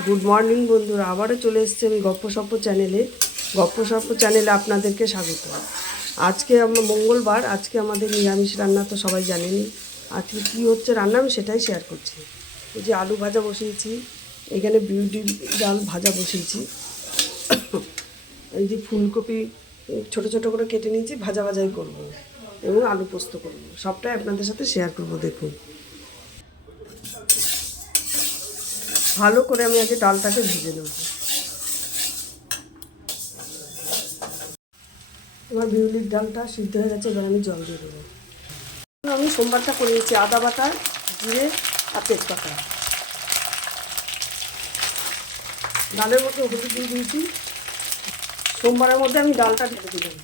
Good morning বন্ধুরা, আবারও চলে এসেছি আমি গপ্পসপ্প চ্যানেলে আপনাদেরকে স্বাগত। আজকে আমরা মঙ্গলবার, আজকে আমাদের নিরামিষ রান্না তো সবাই জানেনই। আজকে কী হচ্ছে রান্না আমি সেটাই শেয়ার করছি। এই যে আলু ভাজা বসিয়েছি, এখানে বিউটি ডাল ভাজা বসিয়েছি, এই যে ফুলকপি ছোট ছোট করে কেটে নিয়েছি, ভাজা ভাজাই করব এবং আলু পোস্ত করব, সবটাই আপনাদের সাথে শেয়ার করব। দেখুন, ভালো করে আমি আগে ডালটাকে ভিজে নেব। এবার বিউলির ডালটা সিদ্ধ হয়ে গেছে, এবার আমি জল দিয়ে দেবো। আমি সোমবারটা করে নিয়েছি, আদা বাটা, জিরে আর তেজপাতা। ডালের মধ্যে হলুদ দিয়ে দিয়েছি। সোমবারের মধ্যে আমি ডালটা ঢেলে দিলাম।